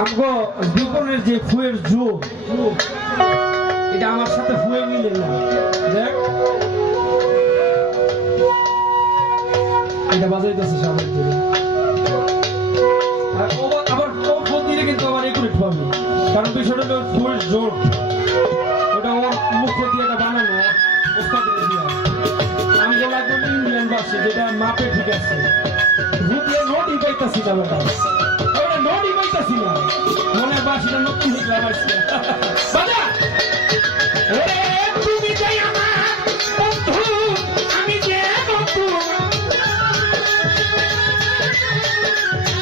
আমগো জীবনের যে ফুয়ের যোগ এটা আমার সাথে ফুয়ে মিলে না। দেখ এটা বাজাইতেছে সবাই ধরে, আর ও আবার ও ফোন দিলে কিন্তু আবার এগুলো ঠোয়াবে, কারণ বিষয়টা হলো ফুয়ের জোর, ওটা আমার মুখে দিয়ে এটা বানানো ওস্তাদের দিয়া। আমি বলা করি ইন্ডিয়ান বাসে যেটা মাপে ঠিক আছে, ভূতিয়ে নোটই পাইতাছি না বেটা, ওটা নোটই পাইতাছি না, মনে বাসিটা নতুন হয়ে যাবে।